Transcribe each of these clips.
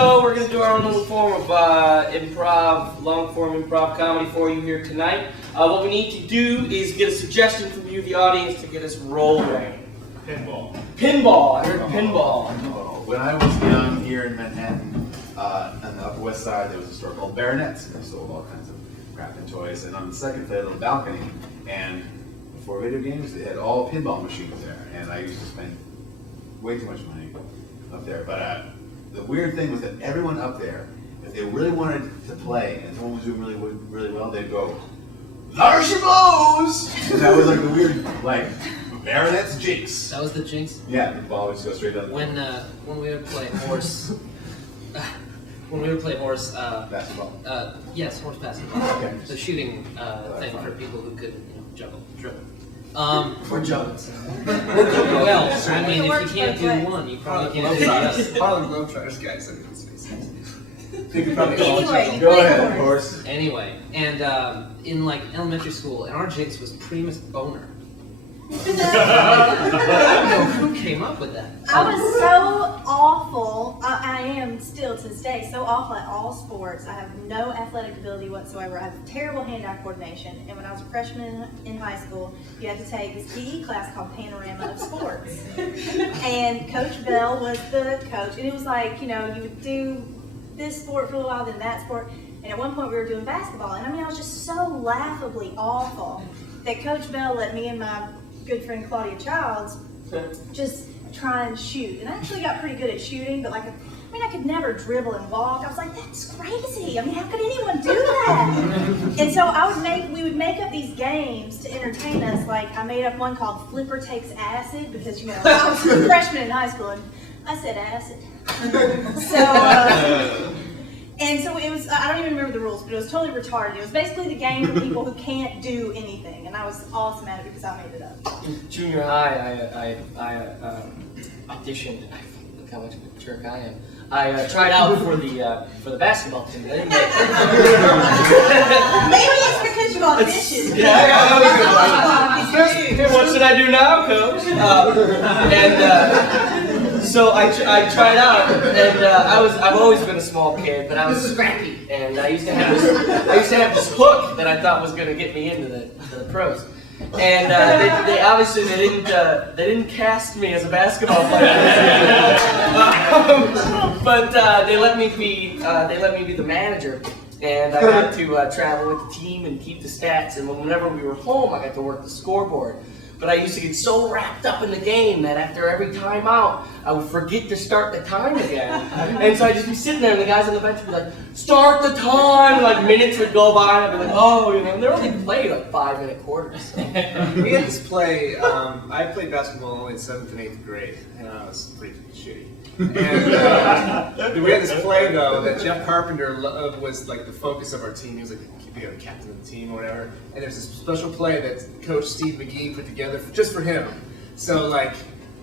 So we're going to do our own little form of improv, long-form improv comedy for you here tonight. What we need to do is get a suggestion from you, the audience, to get us rolling. Pinball. Pinball. I heard pinball. When I was young here in Manhattan, on the Upper West Side, there was a store called Baronet's, and they sold all kinds of crap and toys. And on the second floor, a little balcony, and before video games, they had all pinball machines there. And I used to spend way too much money up there. But the weird thing was that everyone up there, if they really wanted to play, and someone was doing really well, they'd go, "Large blows!" And that was like the weird, like, Baronet's jinx. That was the jinx? Yeah, the ball would just go straight down. When we would play horse, basketball. Yes, horse basketball. Okay. The shooting thing for people who couldn't juggle, dribble. Or jugs. Well, I mean, if you can't do one, you probably can't do the other. Harlem Globetrotters guys in the space. Anyway, Go ahead, horse. Anyway, and in like elementary school, and our jinx was Primus Boner. I don't know who came up with that. I was so awful, I am still to this day, so awful at all sports. I have no athletic ability whatsoever. I have terrible hand-eye coordination. And when I was a freshman in high school, you had to take this PE class called Panorama of Sports. And Coach Bell was the coach. And it was like, you know, you would do this sport for a little while, then that sport. And at one point we were doing basketball. And I mean, I was just so laughably awful that Coach Bell let me and my good friend Claudia Childs just try and shoot. And I actually got pretty good at shooting, but I could never dribble and walk. I was like, that's crazy. I mean, how could anyone do that? And so we would make up these games to entertain us. Like, I made up one called Flipper Takes Acid, because, you know, I was a freshman in high school, and I said acid. So it was, I don't even remember the rules, but it was totally retarded. It was basically the game for people who can't do anything, and I was awesome at it because I made it up. In junior high, I auditioned. Look how much of a jerk I am. I tried out for the basketball team. I didn't get Maybe it's because you auditioned. Yeah, what should I do now, coach? So I tried out, and I've always been a small kid, but I was scrappy, and I used to have this hook that I thought was going to get me into the pros. And they obviously didn't cast me as a basketball player, but they let me be the manager, and I got to travel with the team and keep the stats. And whenever we were home, I got to work the scoreboard. But I used to get so wrapped up in the game that after every timeout, I would forget to start the time again. And so I'd just be sitting there, and the guys on the bench would be like, "Start the time!" And like minutes would go by, and I'd be like, "Oh, you know." And they only played like 5-minute quarters. We had this play. I played basketball only in 7th and 8th grade, and I was pretty shitty. And we had this play though that Jeff Carpenter was like the focus of our team. He was like the captain of the team or whatever. And there's this special play that Coach Steve McGee put together just for him. So like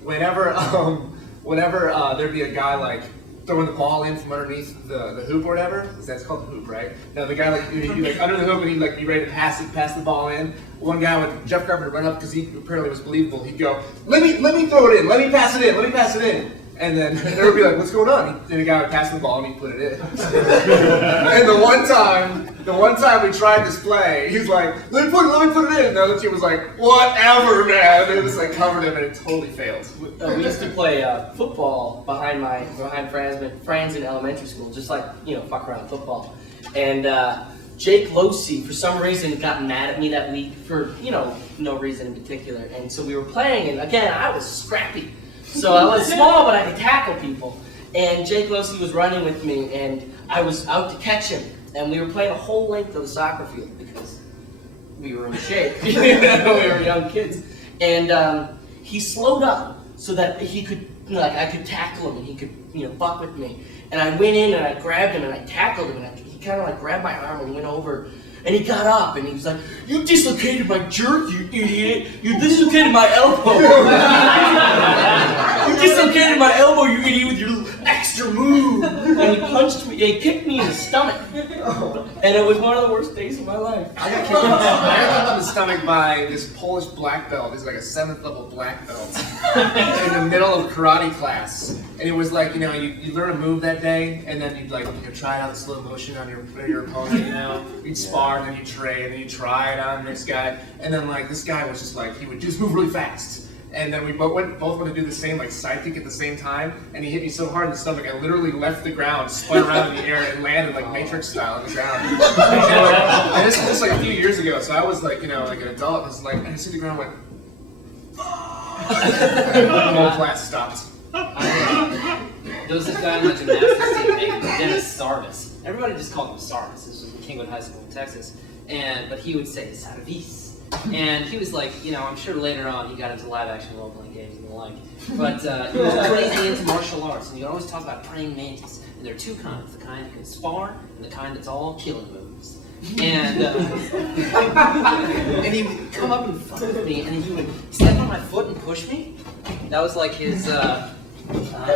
whenever there'd be a guy like throwing the ball in from underneath the hoop or whatever, that's called the hoop, right? Now the guy he'd be like under the hoop and he'd like be ready to pass the ball in. One guy would, Jeff Carpenter, run up because he apparently was believable. He'd go, let me throw it in, let me pass it in. And then they would be like, "What's going on?" And the guy would pass the ball and he'd put it in. And the one time we tried this play, he was like, let me put it in. And the other team was like, "Whatever, man." And it was like covered him, and it totally failed. We used to play football behind friends in elementary school, just like, you know, fuck around football. And Jake Losey, for some reason, got mad at me that week for, you know, no reason in particular. And so we were playing, and again, I was scrappy. So I was small, but I could tackle people. And Jake Losey was running with me, and I was out to catch him. And we were playing a whole length of the soccer field because we were in shape. We were young kids. And he slowed up so that he could, you know, like I could tackle him and he could, you know, buck with me. And I went in and I grabbed him and I tackled him, and he kind of like grabbed my arm and went over. And he got up and he was like, "You dislocated my jerk, you idiot! You dislocated my elbow! You dislocated my elbow, you idiot, with your little extra master move, and he punched me. He kicked me in the stomach, and it was one of the worst days of my life. I got kicked in the stomach by this Polish black belt. He's like a 7th level black belt in the middle of karate class. And it was like, you learn a move that day, and then you'd try it out in slow motion on your opponent, You'd spar, and then you'd trade, and then you'd try it on the next guy. And then this guy was just he would just move really fast. And then we both went to do the same side kick at the same time, and he hit me so hard in the stomach, I literally left the ground, spun around in the air, and landed Matrix style on the ground. And this was a few years ago, so I was an adult, and I just hit the ground and went, the whole class stopped. There was this guy in my gymnastics team named Dennis Sarvis. Everybody just called him Sarvis. This was in Kingwood High School in Texas. But he would say Sarvis. And he was I'm sure later on he got into live action role playing games and the like. But he was crazy into martial arts, and he always talk about praying mantis. And there are two kinds: the kind that can spar, and the kind that's all killing moves. And and he would come up and fuck with me, and he would step on my foot and push me. That was his. That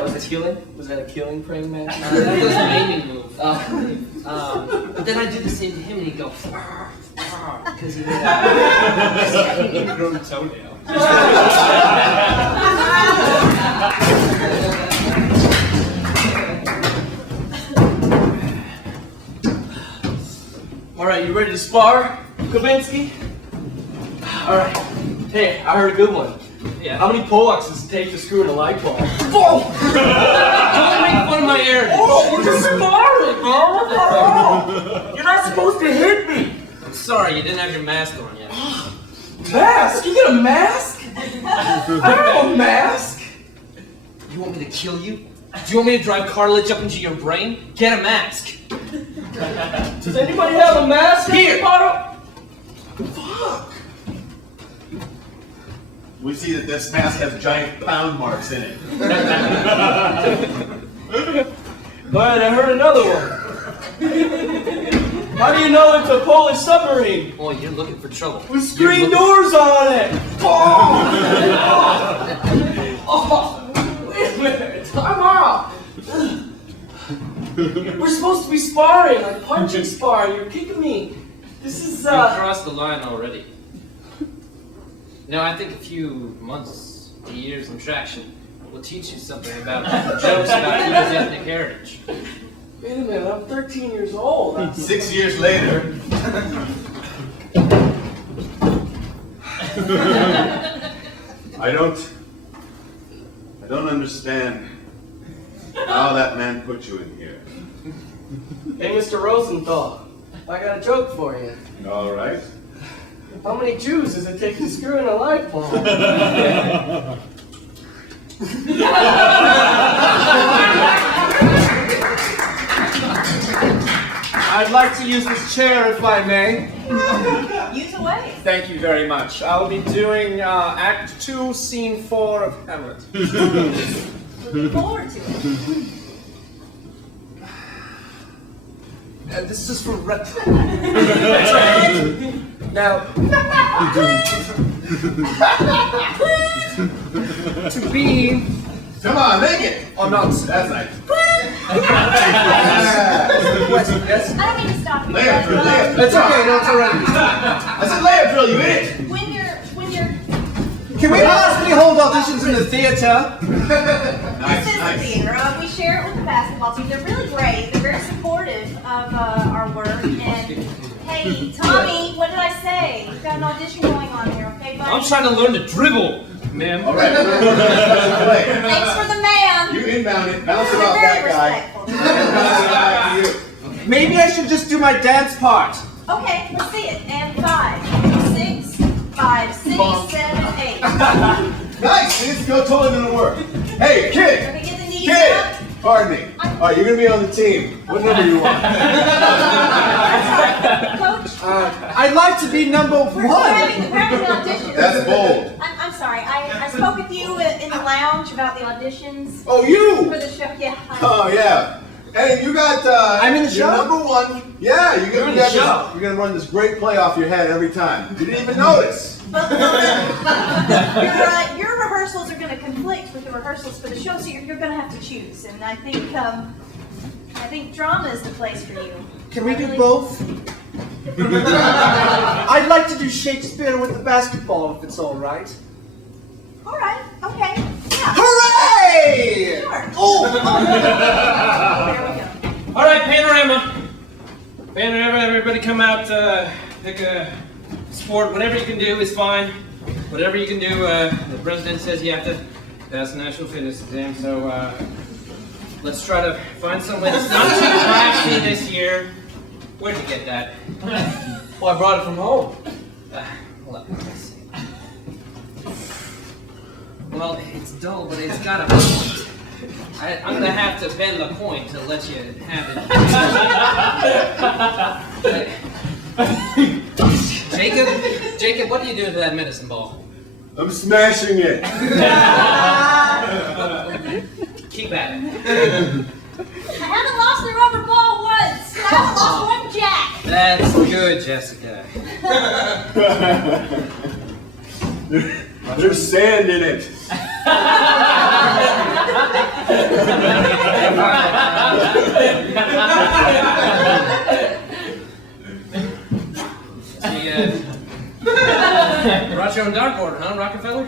was a killing? Was that a killing praying mantis? That was an aiming move. But then I'd do the same to him, and he'd go, because he had a grown toenail. All right, you ready to spar, Kubinski? All right. Hey, I heard a good one. Yeah. How many pull-ups does it take to screw in a light bulb? Don't make fun of my arrogance. Oh, we're just sparring, bro. You're not supposed to hit me. I'm sorry, you didn't have your mask on yet. Mask? You get a mask? I don't have a mask. You want me to kill you? Do you want me to drive cartilage up into your brain? Get a mask. Does anybody have a mask? Here. Fuck. We see that this mask has giant pound marks in it. All right, I heard another one. How do you know it's a Polish submarine? Boy, you're looking for trouble. With screen doors on it. Oh! Oh! Wait a minute. Time out. We're supposed to be sparring, like punching sparring. You're kicking me. This is You crossed the line already. Now, I think a few months to years in traction will teach you something about jokes about people's ethnic heritage. Wait a minute, I'm 13 years old. 6 years later. I don't understand how that man put you in here. Hey, Mr. Rosenthal, I got a joke for you. All right. How many Jews does it take to screw in a light bulb? I'd like to use this chair if I may. Use away. Thank you very much. I'll be doing Act 2, Scene 4 of Hamlet. Looking forward to it. This is for That's right. Now, to be... Come on, make it! Oh, no, That's nice. Yes? I don't mean to stop you. Layup drill, layup. It's okay, no, it's all right. I said layup drill, you idiot! When you're, Can we possibly hold auditions in the theater? Nice, this is the nice. theater. We share it with the basketball team. They're really great. They're very supportive of our work. And hey, Tommy, what did I say? We've got an audition going on here, okay, buddy? I'm trying to learn to dribble, ma'am. All right. Thanks for the man. You inbound it, bounce it You're off very that guy. respectful. And bounce it back to you. Maybe I should just do my dance part. Okay, let's see it. And 5, 6, 5, 6, 7, 8. Nice! This is totally gonna work. Hey, kid! Okay, get the knees Kid! up. Pardon me. Alright, you're gonna be on the team. What number do you want? Coach, I'd like to be number we're 1. having an audition. That's bold. I'm sorry. I spoke with you in the lounge about the auditions Oh, for you! the show. Yeah. Oh, yeah. Hey, you got, I'm in the you're show? number 1. Yeah, you're in the show. You're gonna run this great play off your head every time. You didn't even notice. But your rehearsals are going to conflict with the rehearsals for the show, so you're going to have to choose. And I think drama is the place for you. Can we do both? I'd like to do Shakespeare with the basketball, if it's all right. All right. Okay. Yeah. Hooray! Sure. Oh! There we go. All right, panorama. Panorama, everybody come out, pick a sport. Whatever you can do is fine. Whatever you can do. The president says you have to pass the national fitness exam, so let's try to find somewhere that's not too classy this year. Where'd you get that? Well, I brought it from home. Let me see. Well, it's dull, but it's got a point. I'm gonna have to bend the point to let you have it. Jacob, what are you doing to that medicine ball? I'm smashing it. Keep at it. I haven't lost the rubber ball once. I haven't lost one jack. That's good, Jessica. There's sand in it. Brought your own dartboard, huh, Rockefeller?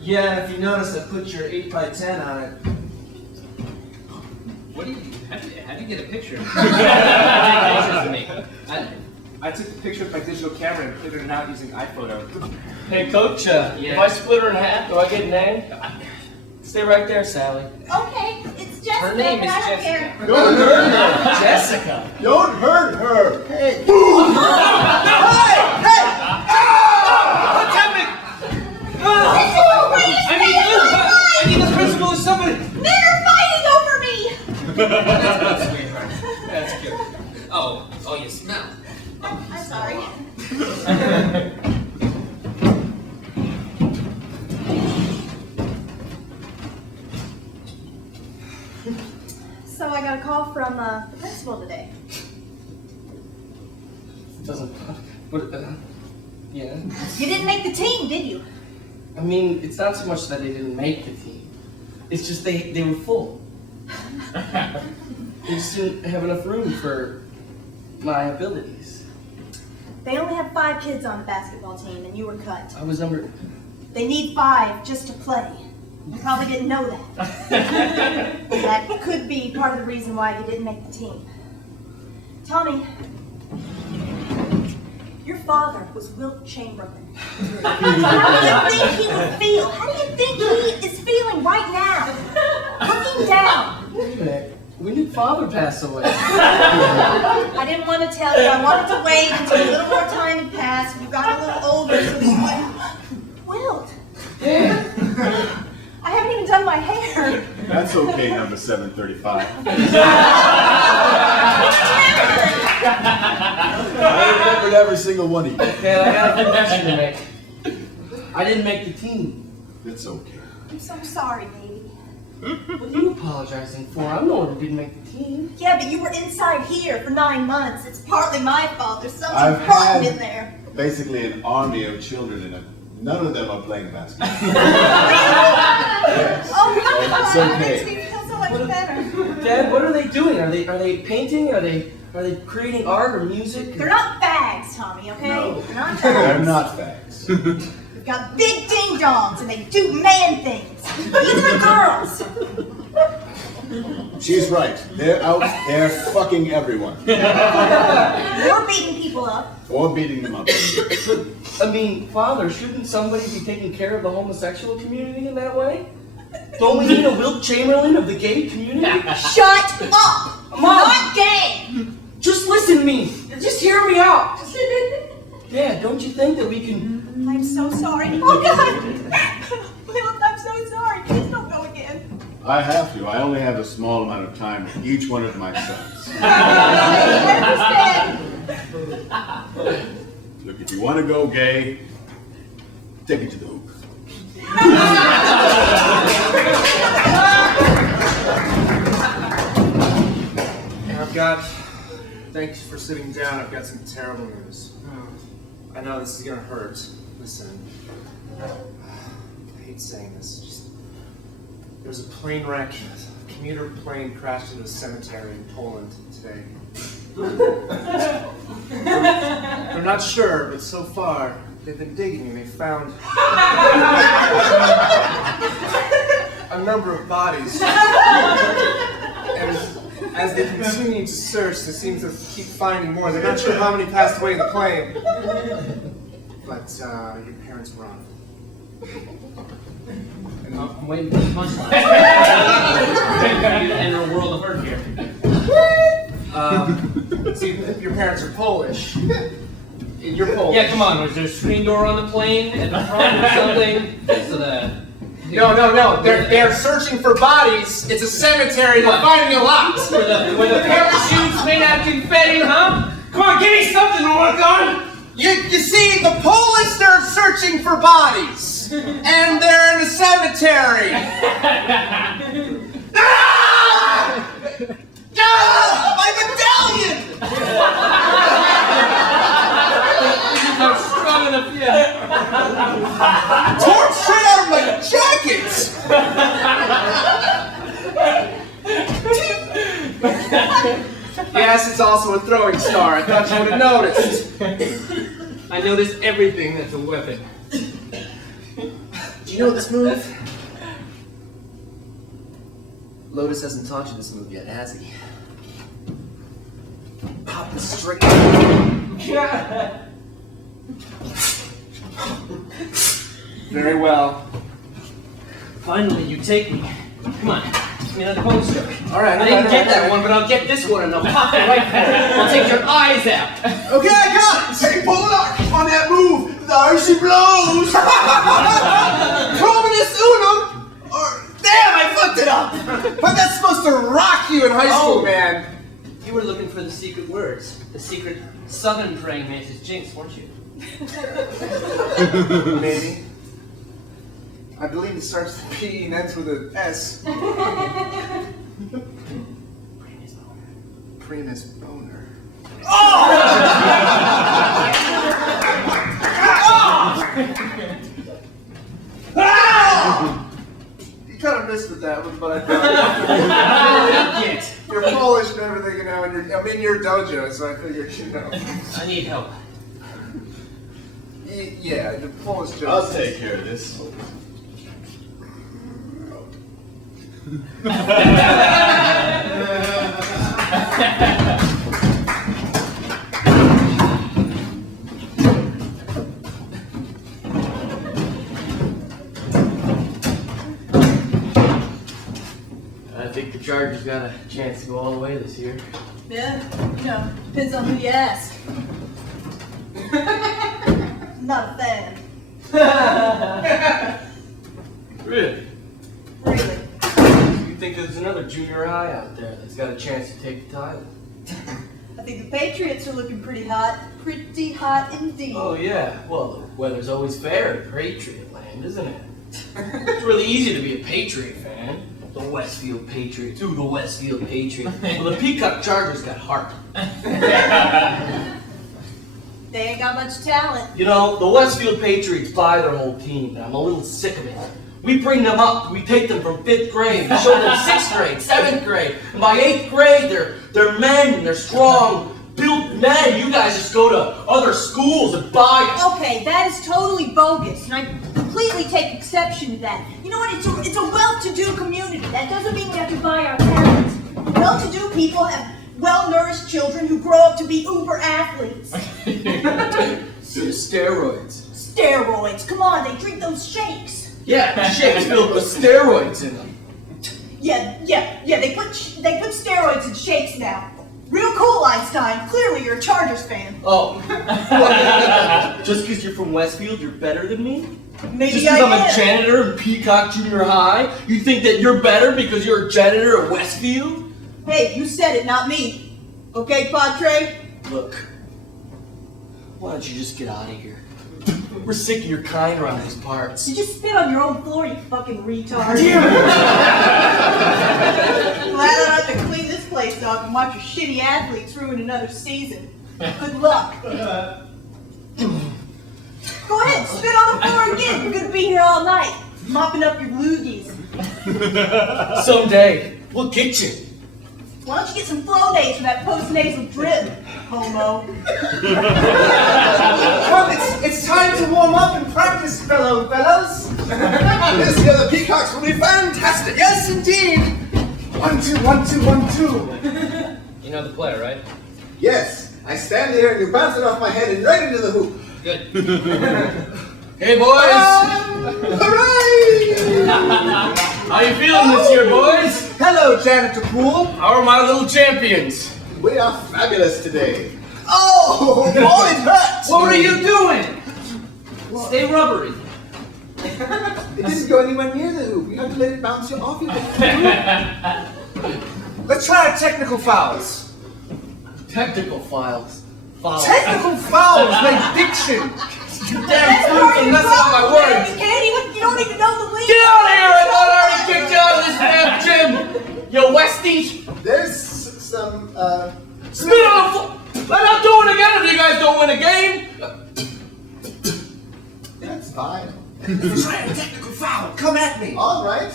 Yeah, if you notice, I put your 8x10 on it. What do you? How do you get a picture? Take pictures of me. I took the picture with my digital camera and printed it out using iPhoto. Hey, Coach, if I split her in half, do I get an A? Stay right there, Sally. Okay, it's Jessica. Her name is I don't Jessica. care. Don't hurt her. Jessica. Don't hurt her. Hey! What's happening? I need the principal or somebody. They're fighting over me. That's good, sweetheart. That's good. Oh, you smell. I'm sorry. So I got a call from the principal today. Doesn't. But, yeah. You didn't make the team, did you? I mean, it's not so much that they didn't make the team. It's just they were full. They just didn't have enough room for my abilities. They only have 5 kids on the basketball team, and you were cut. I was number. They need 5 just to play. You probably didn't know that. That could be part of the reason why you didn't make the team. Tommy, your father was Wilt Chamberlain. How do you think he would feel? How do you think he is feeling right now? Looking down. Wait a minute. When did Father pass away? I didn't want to tell you. I wanted to wait until a little more time had passed and you got a little older so we wouldn't. Wilt. Yeah. I haven't even done my hair. That's okay, number 735. I remembered every single one of you. Okay, I got a confession to make. I didn't make the team. It's okay. I'm so sorry, baby. What are you apologizing for? I'm the one who didn't make the team. Yeah, but you were inside here for 9 months. It's partly my fault. There's something I've rotten had in there. basically an army of children in it. None of them are playing basketball. Yes. Oh, It's that okay. makes me feel so much better. Dad, what are they doing? Are they painting? Are they creating art or music? They're not fags, Tommy, okay? No. They're not They're fags. not facts. They've got big ding-dongs and they do man things. These are girls. She's right. They're out there fucking everyone. You're beating people up. Or beating them up. But, I mean, Father, shouldn't somebody be taking care of the homosexual community in that way? Don't we need a Wilt Chamberlain of the gay community? Shut up! Mom! Not gay! Just listen to me. Just hear me out. Yeah, don't you think that we can... I'm so sorry. Oh, God! Will, I'm so sorry. Please don't go again. I have to. I only have a small amount of time with each one of my sons. I understand. Look, if you want to go gay, take it to the hook. Thanks for sitting down. I've got some terrible news. I know this is gonna hurt. Listen, I hate hate saying this. Just there was a plane wreck. A commuter plane crashed into a cemetery in Poland today. They're not sure, but so far they've been digging and they found a number of bodies. And as they continue to search, they seem to keep finding more. They're not sure how many passed away in the plane. But your parents were on it. I'm waiting for the punchline. Enter a world of hurt here. See, your parents are Polish. You're Polish. Yeah, come on. Was there a screen door on the plane at the front or something? So that. No. They're searching for bodies. It's a cemetery. They're finding a lot. Were the parachutes made out of confetti, huh? Come on, give me something to work on. You see, the Polish, they're searching for bodies. And they're in a cemetery. Ah! Ah! My medallion! I'm strong enough yet. Torn straight out of my jacket! Yes, it's also a throwing star. I thought you would have noticed. I noticed everything that's a weapon. Do you know this move? Lotus hasn't taught you this move yet, has he? Pop the string. Very well. Finally, you take me. Come on. Give me another poster. All right. I didn't get that one, but I'll get this one and I'll pop it right for it. I'll take your eyes out. Okay, I got it! Hey, Polak, on that move, the Hershey blows! Prominus unum! Damn, I fucked it up! But that's supposed to rock you in high school, man! You were looking for the secret words. The secret southern praying mantis jinx, weren't you? Maybe. I believe it starts with a P and ends with an S. Primus boner. You kind of missed with that one, but I thought you're Polish and everything, you know, and I'm in your dojo, so I figured, you know. I need help. Yeah, the Polish joke. I'll take care of this. I think the Chargers got a chance to go all the way this year. Yeah, depends on who you ask. Not a fan. Really? Really. You think there's another junior high out there that's got a chance to take the title? I think the Patriots are looking pretty hot. Pretty hot indeed. Oh yeah, well the weather's always fair in Patriot land, isn't it? It's really easy to be a Patriot fan. The Westfield Patriots, ooh, the Westfield Patriots. Well, the Peacock Chargers got heart. They ain't got much talent. You know, the Westfield Patriots buy their whole team, and I'm a little sick of it. We bring them up, we take them from 5th grade, we show them 6th grade, 7th grade, and by 8th grade, they're men, they're strong, built men. You guys just go to other schools and buy it. Okay, that is totally bogus, and I completely take exception to that. You know what? It's a well-to-do community. That doesn't mean we have to buy our talents. Well-to-do people have well-nourished children who grow up to be uber athletes. Steroids. Steroids, come on, they drink those shakes. Yeah, shakes filled with steroids in them. Yeah, they put steroids in shakes now. Real cool, Einstein. Clearly you're a Chargers fan. Oh. Just because you're from Westfield, you're better than me? Maybe Just because I'm a am. janitor in Peacock Junior High, you think that you're better because you're a janitor at Westfield? Hey, you said it, not me. Okay, Padre? Look, why don't you just get out of here? We're sick of your kind around these parts. You just spit on your own floor, you fucking retard. Damn it! Glad I don't have to clean this place up and watch your shitty athletes ruin another season. Good luck. Go ahead, spit on the floor again. You're gonna be here all night. mopping up your loogies. Someday, we'll get you. Why don't you get some flow days for that post-nasal drip, homo? Well, it's time to warm up and practice, fellows. This year the Peacocks will be fantastic. Yes, indeed. 1, 2, 1, 2, 1, 2. You know the play, right? Yes, I stand here and you bounce it off my head and right into the hoop. Good. Hey, boys! Hooray! How you feeling this year, boys? Hello, Janitor Poole. How are my little champions? We are fabulous today. Oh, boy, it hurts. What were you doing? Stay rubbery. It didn't go anywhere near the hoop. You have to let it bounce you off your head. Let's try technical fouls. Technical files. Technical fouls make diction. Damn fluke and messing up my words. You don't even know the lead. Get out of here! I thought I already kicked you out of this damn gym! You Westie! There's some, Spit on the floor! I'm not doing it again if you guys don't win a game! That's fine. Try a technical foul. Come at me. All right.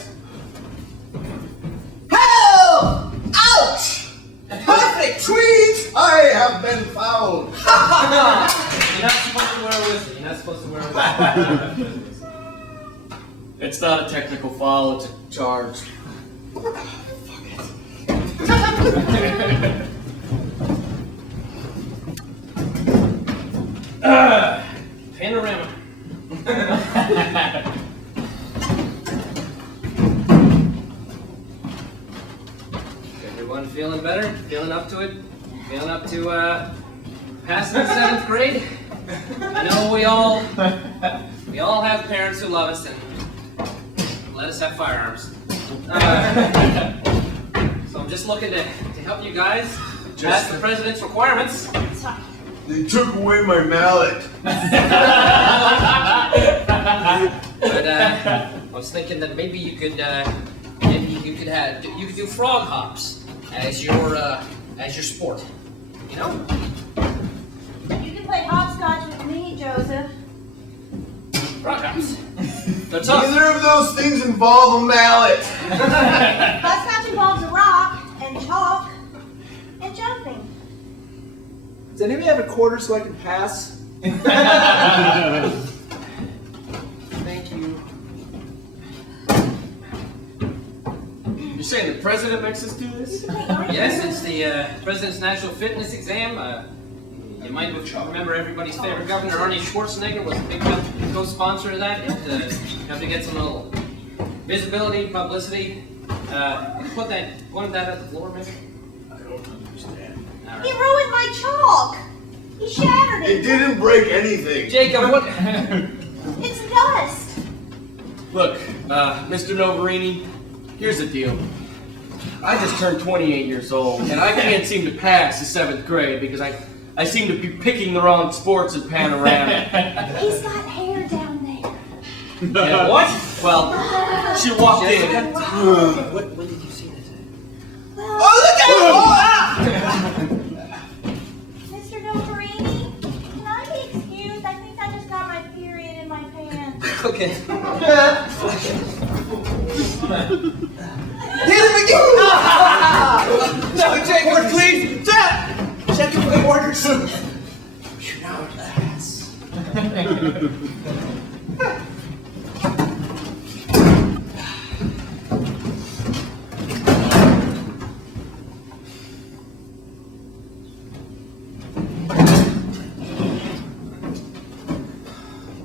Help! Ouch! Perfect tweet! I have been fouled. You're not supposed to wear a whistle. You're not supposed to wear a whistle. It's not a technical foul, it's a charge. Panorama. Everyone feeling better? Feeling up to it? Feeling up to passing the 7th grade? I know we all have parents who love us and let us have firearms. So I'm just looking to help you guys pass the president's requirements. They took away my mallet. But I was thinking that maybe you could do frog hops as your sport. You know? You can play hopscotch with me, Joseph. Frog hops. They're tough. Neither of those things involve a mallet. Hopscotch involves a rock and chalk and jumping. Does anybody have a quarter so I can pass? Thank you. You're saying the president makes us do this? Yes, it's the President's National Fitness Exam. You might remember everybody's favorite governor, Arnie Schwarzenegger, was a big co-sponsor of that. You have to get some little visibility, publicity. Put that at the floor, maybe? I don't understand. All He right. ruined my chalk. He shattered It it. didn't break anything. Jacob, what? It's dust. Look, Mr. Novarini, here's the deal. I just turned 28 years old, and I can't seem to pass the 7th grade because I seem to be picking the wrong sports in panorama. He's got hair down there. Yeah, what? Well, she walked in. What did you see that? Well, Oh, look at Mr. Novarini, can I be excused? I think I just got my period in my pants. Okay. Hit him again! No, Jacob, please! Check the orders. Now relax.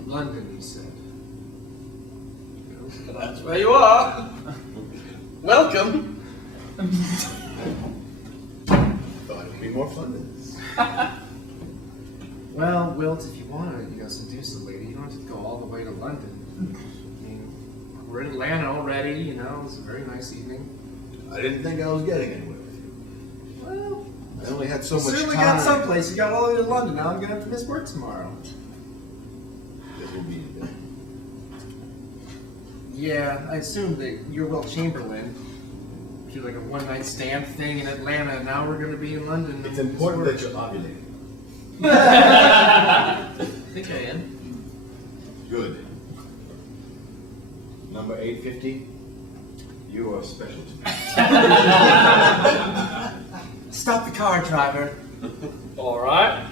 London, he said. That's where you are. Welcome. Thought it'd be more fun than this. Well, Wilt, if you want to, seduce a lady, you don't have to go all the way to London. I mean, we're in Atlanta already, it was a very nice evening. I didn't think I was getting anywhere with you. Well, I only had so You much certainly time. got someplace. You got all the way to London. Now I'm going to have to miss work tomorrow. This will be the Yeah, I assumed that you're Wilt Chamberlain. Do like a one-night stand thing in Atlanta, and now we're going to be in London. It's important that you're ovulating. I think I am. Good. Number 850, you are special to me. Stop the car, driver. All right.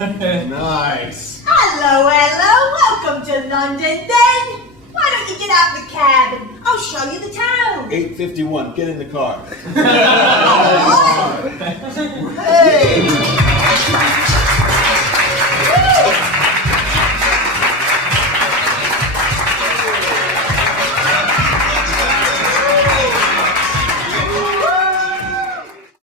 Nice. Hello, welcome to London then. Why don't you get out the cab and I'll show you the town. 851, get in the car. Hey!